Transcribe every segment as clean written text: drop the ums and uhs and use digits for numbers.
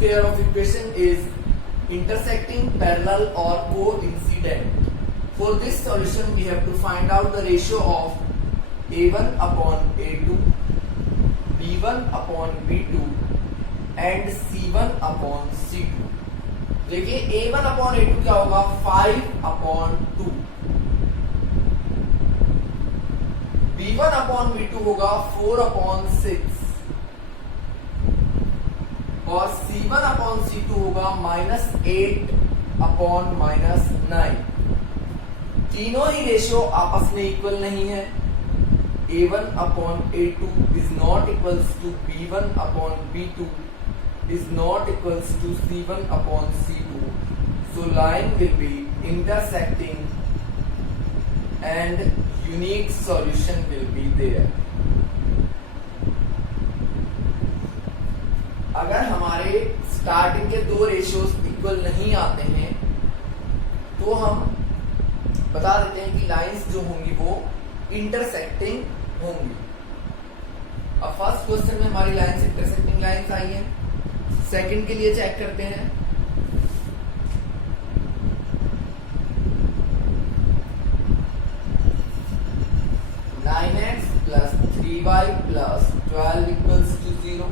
pair of equation is intersecting, parallel or coincident? For this solution we have to find out the ratio of A1 upon A2, B1 upon B2 and C1 upon C2. देखिए A1 upon A2 क्या होगा 5 upon 2, B1 upon B2 होगा 4 upon 6 और C1 upon C2 होगा -8 upon -9। तीनों ही ratio आपस में equal नहीं है। A1 upon A2 is not equals to B1 upon B2 is not equals to C1 upon C2. So line will be intersecting and unique solution will be there. अगर हमारे starting के दो ratios equal नहीं आते हैं तो हम बता देते हैं कि लाइंस जो होंगी वो इंटरसेक्टिंग होंगी। अब फर्स्ट क्वेश्चन में हमारी लाइंस इंटरसेक्टिंग लाइंस आई हैं। सेकंड के लिए चेक करते हैं। Nine X plus 3y plus 12 equals to 0,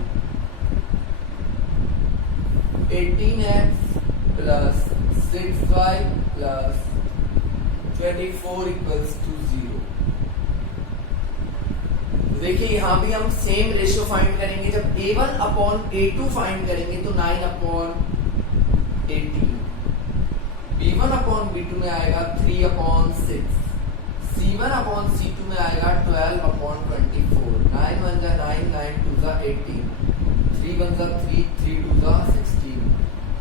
18x plus 6y plus 24 equals to 0। देखिए यहां भी हम सेम रेशियो फाइंड करेंगे। जब A1 अपॉन A2 फाइंड करेंगे तो 9 अपॉन 18, B1 अपॉन B2 में आएगा 3 अपॉन 6, C1 अपॉन C2 में आएगा 12 अपॉन 24। 9 1 जा 9, 9 2 जा 18, 3 1 जा 3, 3 2 जा 16,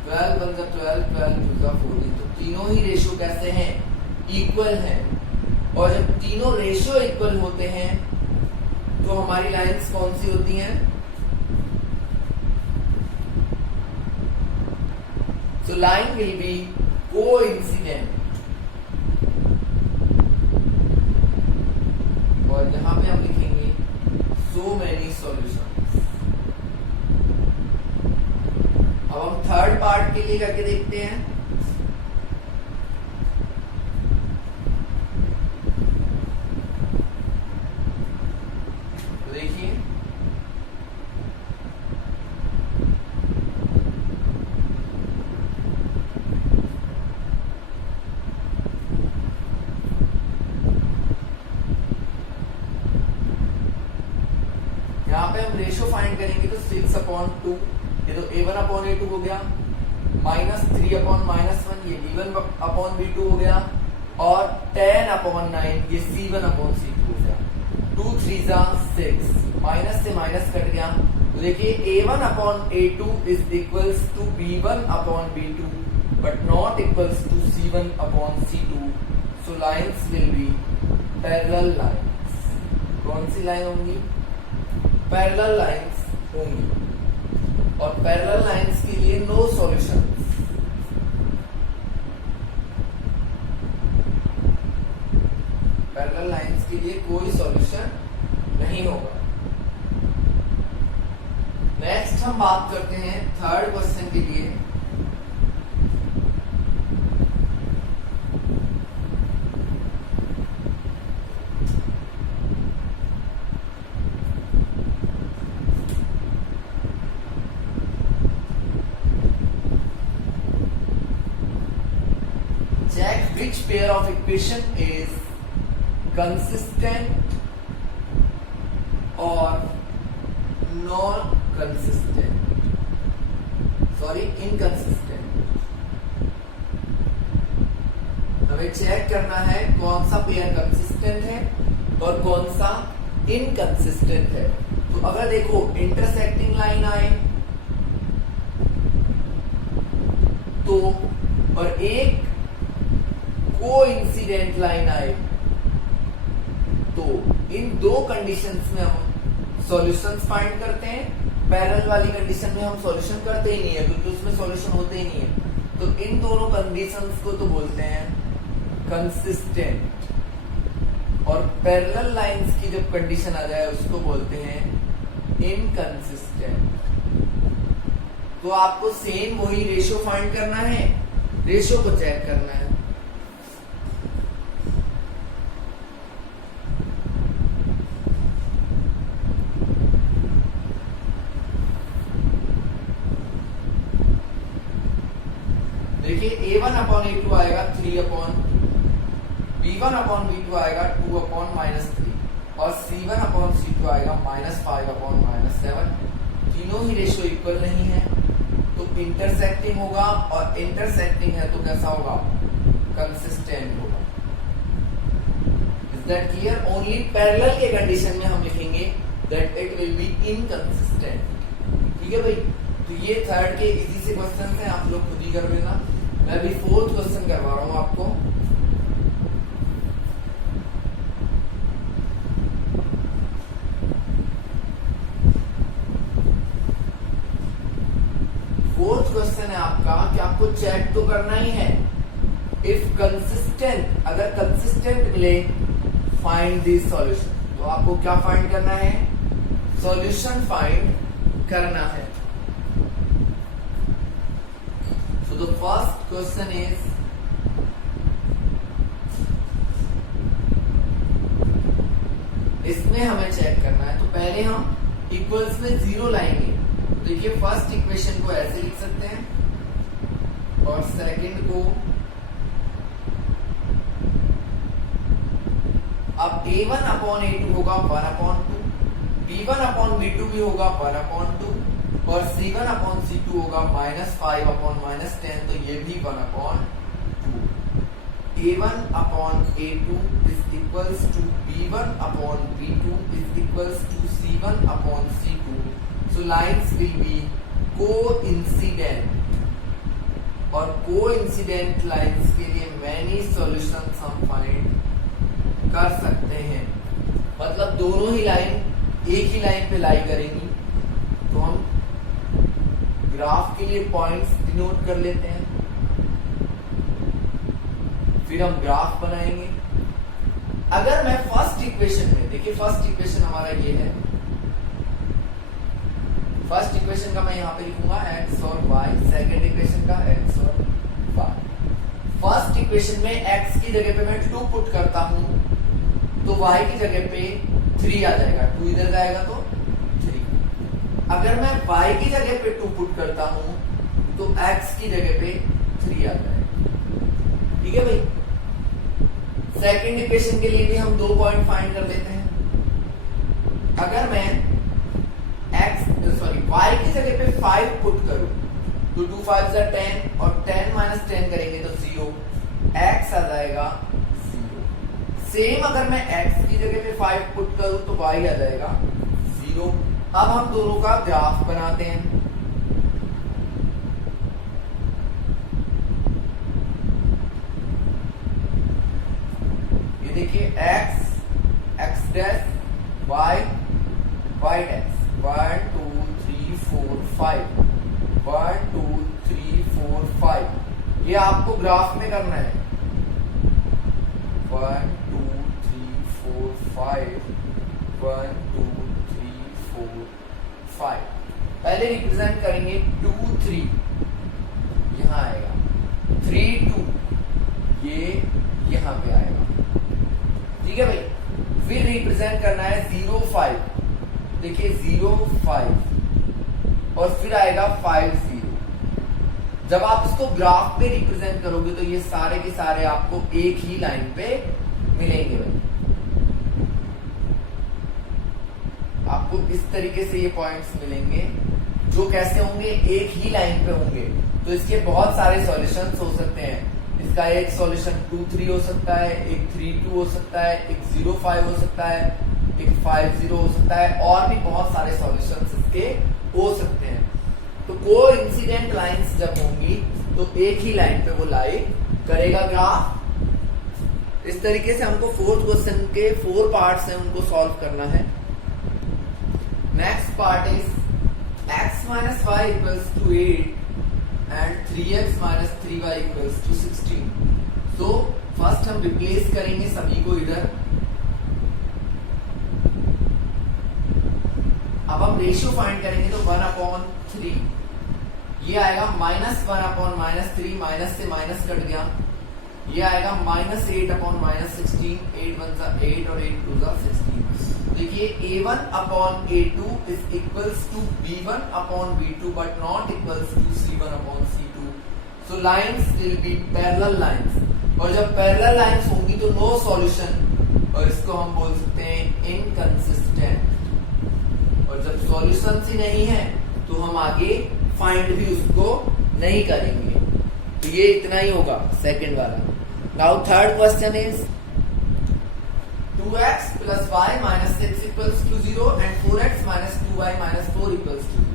12 1 जा 12, 12 2 जा 14। तो तीनों ही रेशियो कैसे हैं? इक्वल हैं। और जब तीनों रेशियो इक्वल होते हैं तो हमारी लाइंस कौन सी होती हैं? So line will be coincident। और यहां पे हम लिखेंगे so many solutions। अब हम थर्ड पार्ट के लिए करके देखते हैं। यहाँ पे हम रेशियो फाइंड करेंगे तो 6 अपॉन 2, ये तो A1 अपॉन A2 हो गया, -3 अपॉन -1 ये B1 अपॉन B2 हो गया और 10 अपॉन 9 ये C1 अपॉन C2 हो गया। 2 3 जा 6, माइनस से माइनस कट गया। तो देखिए A1 upon A2 is equals to B1 upon B2 but not equals to C1 upon C2। So lines will be parallel lines. कौन सी लाइन होंगी? पैरेलल लाइंस होंगी। और पैरेलल लाइंस के लिए नो सॉल्यूशंस। पैरेलल लाइंस के लिए कोई सॉल्यूशन नहीं होगा। नेक्स्ट हम बात करते हैं थर्ड क्वेश्चन के लिए। Which pair of equation is consistent or non-consistent? Sorry, inconsistent। हमें चेक करना है कौन सा पेयर कंसिस्टेंट है और कौन सा इनकंसिस्टेंट है। तो अगर देखो इंटरसेक्टिंग लाइन आए तो और एक कोइंसिडेंट लाइन आए तो इन दो कंडीशंस में हम सॉल्यूशंस फाइंड करते हैं। पैरेलल वाली कंडीशन में हम सॉल्यूशन करते ही नहीं है क्योंकि उसमें सॉल्यूशन होते ही नहीं है। तो इन दोनों कंडीशंस को तो बोलते हैं कंसिस्टेंट, और पैरेलल लाइंस की जब कंडीशन आ जाए उसको बोलते हैं इनकंसिस्टेंट। तो आपको सेम वही रेशियो फाइंड करना है, रेशियो को चेक करना है। देखिए A1 अपॉन A2 आएगा 3 अपॉन, B1 अपॉन B2 आएगा 2 अपॉन -3 और C1 अपॉन C2 आएगा -5 अपॉन -7। तीनों ही रेशियो इक्वल नहीं है तो इंटरसेक्टिंग होगा, और इंटरसेक्टिंग है तो कैसा होगा, कंसिस्टेंट होगा। Is that clear? Only parallel के कंडीशन में हम लिखेंगे that it will be inconsistent. ठीक है भाई, तो ये थर्ड के इजी से क्वेश्चन हैं, आप लोग खुद ही कर लेना। मैं अभी फोर्थ क्वेश्चन करवा रहा हूं आपको। फोर्थ क्वेश्चन है आपका कि आपको चेक तो करना ही है, इफ कंसिस्टेंट, अगर कंसिस्टेंट मिले फाइंड दिस सॉल्यूशन। तो आपको क्या फाइंड करना है, सॉल्यूशन फाइंड करना है। So the first question is, इसमें हमें चेक करना है। तो पहले हम इक्वल्स में 0 लाएंगे। देखिए फर्स्ट इक्वेशन को ऐसे लिख सकते हैं और सेकंड को, अब A1 अपॉन A2 होगा 1 अपॉन 2, B1 अपॉन B2 भी होगा 1 अपॉन 2 और C1 अपॉन C2 होगा -5 अपॉन -10, तो ये भी 1 upon 2। A1 upon A2 is equals to B1 upon B2 is equals to C1 upon C2। So lines will be coincident, और coincident lines के लिए many solutions हम find कर सकते हैं। मतलब दोनों ही लाइन एक ही लाइन पे लाई करेंगी। तो हम ग्राफ के लिए पॉइंट्स डिनोट कर लेते हैं, फिर हम ग्राफ बनाएंगे। अगर मैं फर्स्ट इक्वेशन में, देखिए फर्स्ट इक्वेशन हमारा ये है, फर्स्ट इक्वेशन का मैं यहाँ पे लिखूंगा x और y, सेकंड इक्वेशन का x और y। फर्स्ट इक्वेशन में x की जगह पे मैं 2 पुट करता हूं तो y की जगह पे 3 आ जाएगा, 2 इधर जाएगा तो 3। अगर मैं y की जगह पे 2 पुट करता हूं तो x की जगह पे 3 आ जाएगा। ठीक है भाई, सेकंड इक्वेशन के लिए भी हम 2 पॉइंट फाइंड कर लेते हैं। अगर मैं y की जगह पे 5 पुट करूं तो 2 5 10 और 10 माइनस 10 करेंगे तो 0, x आ जाएगा 0। सेम अगर मैं x की जगह पे 5 पुट करूं तो y आ जाएगा 0। अब हम दोनों का ग्राफ बनाते हैं। ये देखिए x, x dash, y, y dash, 1 2 3 4 5, 1 2 3 4 5, ये आपको ग्राफ में करना है। 1 2 3 4 5, 1 2 3 4 5। पहले रिप्रेजेंट करेंगे 2 3, यहां आएगा 3 2, ये यहां पे आएगा। ठीक है भाई, फिर रिप्रेजेंट करना है 0 5, देखिए 0 5 और फिर आएगा 5 0। जब आप इसको ग्राफ पे रिप्रेजेंट करोगे तो ये सारे के सारे आपको एक ही लाइन पे मिलेंगे भाई। आपको इस तरीके से ये पॉइंट्स मिलेंगे जो कैसे होंगे, एक ही लाइन पे होंगे। तो इसके बहुत सारे सॉल्यूशंस हो सकते हैं। इसका एक सॉल्यूशन 2 3 हो सकता है, एक 3 2 हो सकता है, एक 0 5 हो सकता है, एक 5 0 हो सकता है, और भी बहुत सारे सॉल्यूशंस इसके हो सकते हैं। तो कोइंसिडेंट लाइंस जब होंगी तो एक ही लाइन पे वो लाई करेगा ग्राफ। इस तरीके से हमको फोर्थ क्वेश्चन के 4 पार्ट्स हैं, उनको सॉल्व करना है। Next part is x minus y equals to 8 and 3x minus 3y equals to 16। तो फर्स्ट हम रिप्लेस करेंगे सभी को इधर। अब हम रेशियो फाइंड करेंगे तो 1/3, ये आएगा -1/-3, माइनस से माइनस कट गया, ये आएगा -8/-16, 8 1 जा 8 और 8 2 जा 16। देखिए A1/A2 is equals to B1/B2 but not equals to C1/C2। So lines will be parallel lines, और जब पैरेलल लाइंस होंगी तो नो सॉल्यूशन, और इसको हम बोल सकते हैं इनकंसिस्टेंट। और जब सॉल्यूशंस ही नहीं है तो हम आगे फाइंड भी उसको नहीं करेंगे। तो ये इतना ही होगा सेकंड वाला। Now third question is 2x plus y minus 6 equals to 0 and 4x minus 2y minus 4 equals to 0.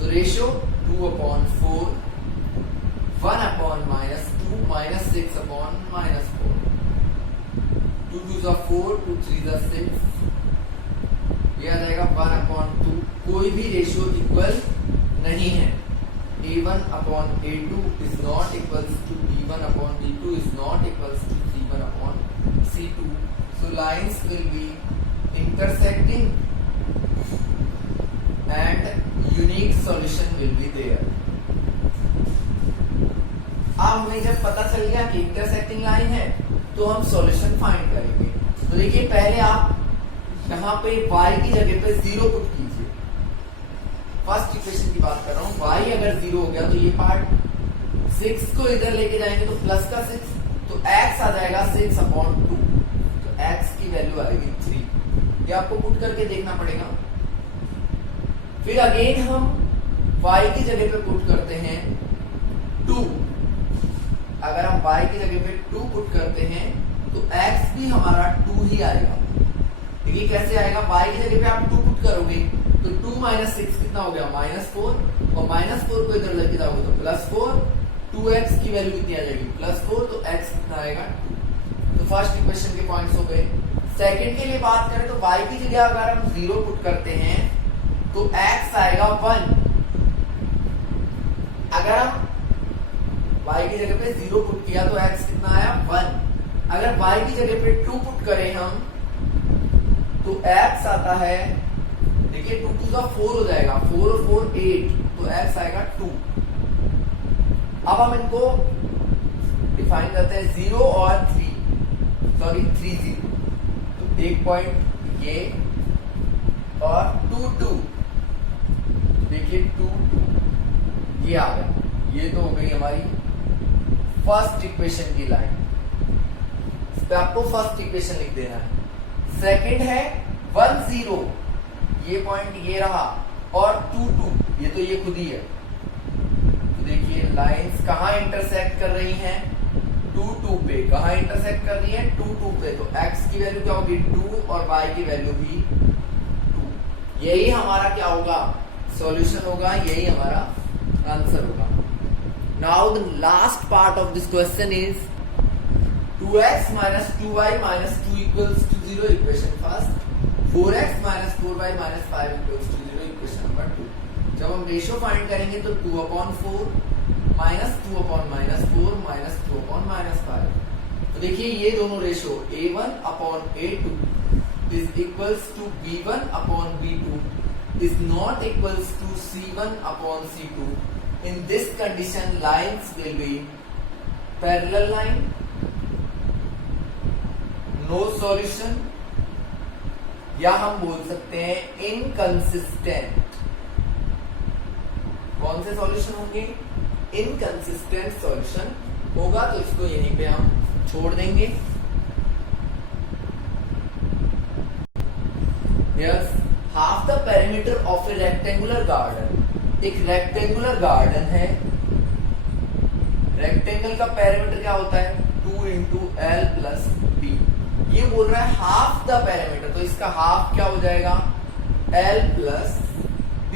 So ratio 2/4, 1/-2 minus 6/-4. 2 2s are 4, 2 3s are 6, ये आ जाएगा 1/2। कोई भी रेशियो इक्वल नहीं है। A1/A2 is not equals to B1/B2 is not equals to C1/C2. So lines will be intersecting and unique solution will be there. अब हमें जब पता चल गया कि इंटरसेक्टिंग लाइन है तो हम सॉल्यूशन फाइंड करेंगे। तो देखिए पहले आप यहाँ पे y की जगह पे 0 पुट कीजिए। फर्स्ट इक्वेशन की बात कर रहा हूँ। y अगर 0 हो गया तो ये पार्ट 6 को इधर लेके जाएंगे तो प्लस का 6, तो x आ जाएगा 6/2, तो x की वैल्यू आएगी 3। ये आपको पुट करके देखना पड़ेगा। फिर अगेन हम y की जगह पे पुट करते हैं 2। अगर हम y की जगह पे 2 पुट करते हैं तो x भी हमारा 2 ही आएगा। देखिए कैसे आएगा, y की जगह पे आप 2 पुट करोगे तो 2 - 6 कितना हो गया -4, और -4 को इधर लेके जाओगे तो +4, 2x की वैल्यू कितनी आ जाएगी +4, तो x कितना आएगा 2। तो फर्स्ट इक्वेशन के पॉइंट्स हो गए। सेकंड के लिए बात करें तो y की जगह अगर हम 0 पुट करते हैं तो x आएगा 1। अगर हम y की जगह पे 0 पुट किया तो x कितना आया 1। अगर y की जगह पे 2 पुट करें हम तो x आता है, देखिए 2 2 का 4 हो जाएगा, 4 और 4 8, तो x आएगा 2। अब हम इनको डिफाइन करते हैं 0 और 3, सॉरी 3 0। तो एक पॉइंट ये और 2 2, देखिए 2 2 ये आ गया। ये तो हो गई हमारी फर्स्ट इक्वेशन की लाइन। इस पे आपको फर्स्ट इक्वेशन लिख देना है। सेकंड है 1 0, ये पॉइंट ये रहा, और 2 2, ये तो ये खुद ही है। तो देखिए लाइंस कहाँ इंटरसेक्ट कर रही हैं 2 2 पे। कहाँ इंटरसेक्ट कर रही है 2 2 पे, तो x की वैल्यू क्या होगी 2 और y की वैल्यू भी 2। यही हमारा क्या होगा सॉल्यूशन होगा, यही हमारा आंसर होगा। Now the last part of this question is 2x minus 2y minus 2 equals to 0, equation first. 4x minus 4y minus 5 equals to 0, equation number 2। जब हम रेशियो फाइंड करेंगे तो 2/4 minus 2/-4 minus 2/-5। तो देखिए ये दोनों ratio A1/A2 is equals to B1/B2 is not equals to C1/C2. In this condition lines will be parallel line, no solution, या हम बोल सकते हैं इनकंसिस्टेंट। कौन से सॉल्यूशन होंगे इनकंसिस्टेंट सॉल्यूशन होगा। तो इसको यहीं पे हम छोड़ देंगे। Yes, half the perimeter of A rectangular garden. एक रेक्टेंगुलर गार्डन है, रेक्टेंगल का पेरीमीटर क्या होता है 2 × L + B। ये बोल रहा है हाफ द पैरामीटर, तो इसका हाफ क्या हो जाएगा L + B।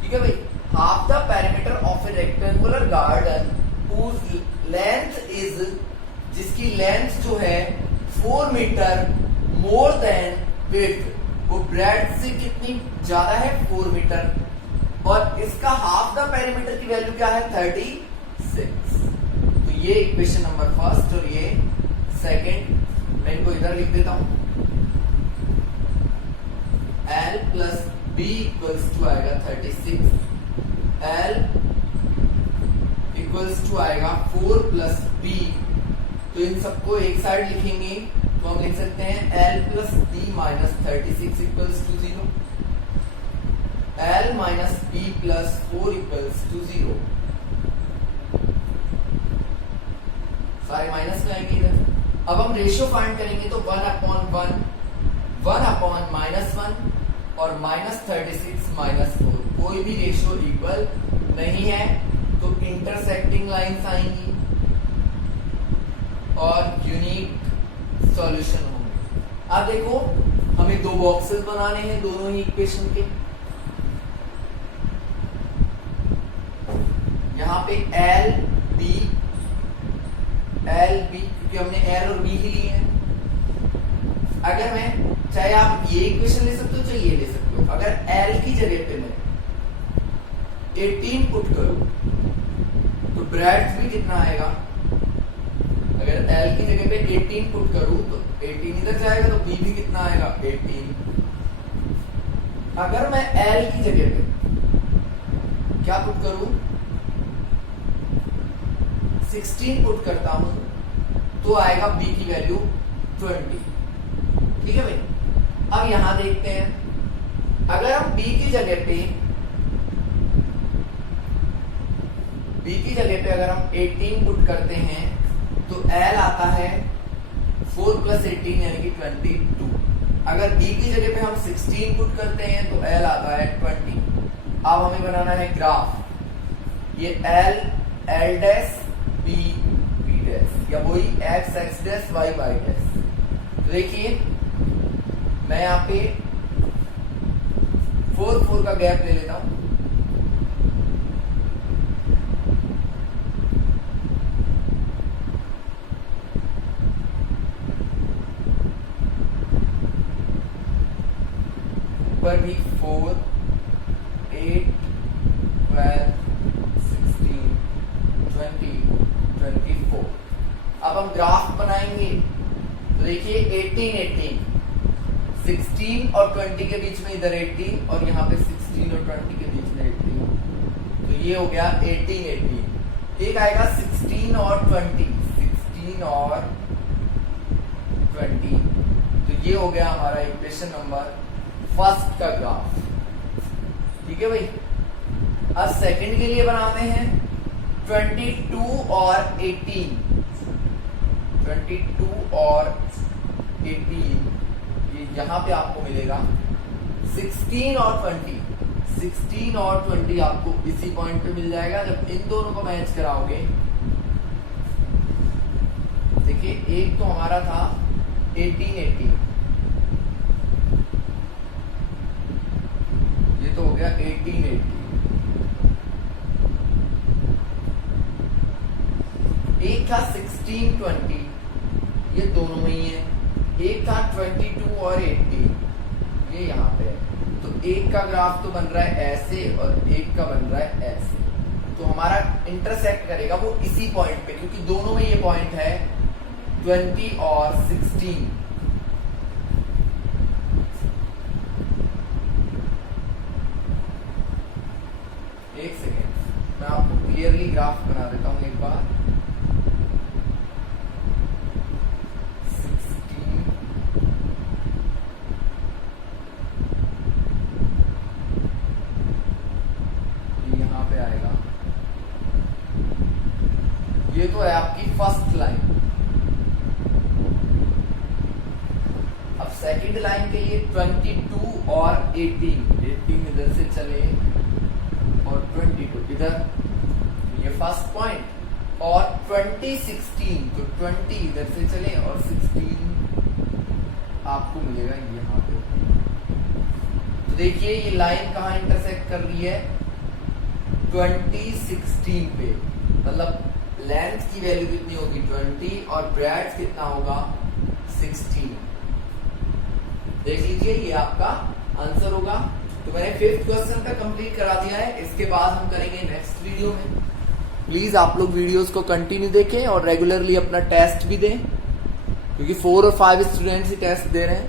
ठीक है भाई, half the parameter of A rectangular garden whose length is, जिसकी लेंथ जो है 4 मीटर मोर देन विड्थ, वो ब्रेड्थ से कितनी ज्यादा है 4 मीटर, और इसका हाफ द पैरामीटर की वैल्यू क्या है 36। तो ये इक्वेशन नंबर फर्स्ट और ये सेकेंड। मैं इनको इधर लिख देता हूं। L + B = आएगा 36 L इक्वल्स टू आएगा 4 प्लस B, तो इन सबको एक साइड लिखेंगे तो हम लिख सकते हैं L plus B minus 36 equals to 0, L minus B plus 4 equals to 0, सारे माइनस में आएंगे इधर। अब हम रेशियो फाइंड करेंगे तो 1/1, 1/-1 और -36 -4, कोई भी रेशियो इक्वल नहीं है तो इंटरसेक्टिंग लाइंस आएंगी और यूनिक सॉल्यूशन होंगे। अब देखो हमें दो बॉक्सेस बनाने हैं दोनों ही इक्वेशन के। यहाँ पे L B, क्योंकि हमने L और B ही लिए हैं। अगर मैं चाहे आप ये इक्वेशन ले सकते हो चाहे ये ले सकते हो, अगर L की जगह पे मैं 18 पुट करूं तो ब्रेड्थ भी कितना आएगा। अगर L की जगह पे 18 पुट करूं तो 18 इधर जाएगा तो B भी कितना आएगा 18। अगर मैं L की जगह पे क्या पुट करूं 16 पुट करता हूं तो आएगा B की वैल्यू 20। ठीक है भाई। अब यहां देखते हैं, अगर हम B की जगह पे अगर हम 18 पुट करते हैं तो L आता है 4 प्लस 18 यानी कि 22। अगर B की जगह पे हम 16 पुट करते हैं तो L आता है 20। अब हमें बनाना है ग्राफ, ये L डैश B डैश या वही X डैश Y डैश। तो देखिए मैं यहाँ पे 4 का गैप ले लेता हूं। ऊपर भी 4, 8, 12, 16, 20, 24। अब हम ग्राफ बनाएंगे तो देखिए 18, 16 और 20 के बीच में इधर 18 और यहाँ पे 16 और 20 के बीच में 18, तो ये हो गया 18। एक आएगा 16 और 20, 16 और 20, तो ये हो गया हमारा इक्वेशन नंबर फर्स्ट का ग्राफ। ठीक है भाई। अब सेकंड के लिए बनाते हैं 22 और 18, 22 और 18, ये यहां पे आपको मिलेगा 16 और 20, 16 और 20 आपको इसी पॉइंट पे मिल जाएगा जब इन दोनों को मैच कराओगे। देखिए एक तो हमारा था 18, ये तो हो गया 18। एक था 16, 20, ये दोनों में ही है। एक था 22 और 18, ये यहाँ पे है। तो एक का ग्राफ तो बन रहा है ऐसे और एक का बन रहा है ऐसे, तो हमारा इंटरसेक्ट करेगा वो इसी पॉइंट पे, क्योंकि दोनों में ये पॉइंट है 20 और 16। एक सेकेंड मैं आपको क्लियरली ग्राफ बना देता हूं एक बार। 16, यहां पे आएगा, ये तो है आपकी फर्स्ट लाइन। अब सेकंड लाइन के लिए 22 और 18 इधर से चले और 22 इधर, ये फर्स्ट पॉइंट, और 20, 16 तो 20 इधर से चले और 16 आपको मिलेगा यहाँ पे। तो देखिए ये लाइन कहाँ इंटरसेक्ट कर रही है 20, 16 पे, मतलब लेंथ की वैल्यू कितनी होगी 20 और ब्रेड्थ कितना होगा 16। देख लीजिए ये आपका आंसर होगा। तो मैंने 5th क्वेश्चन का कंप्लीट करा दिया है, इसके बाद हम करेंगे नेक्स्ट वीडियो में। प्लीज आप लोग वीडियोस को कंटिन्यू देखें और रेगुलरली अपना टेस्ट भी दें, क्योंकि 4 और 5 स्टूडेंट्स ही टेस्ट दे रहे हैं।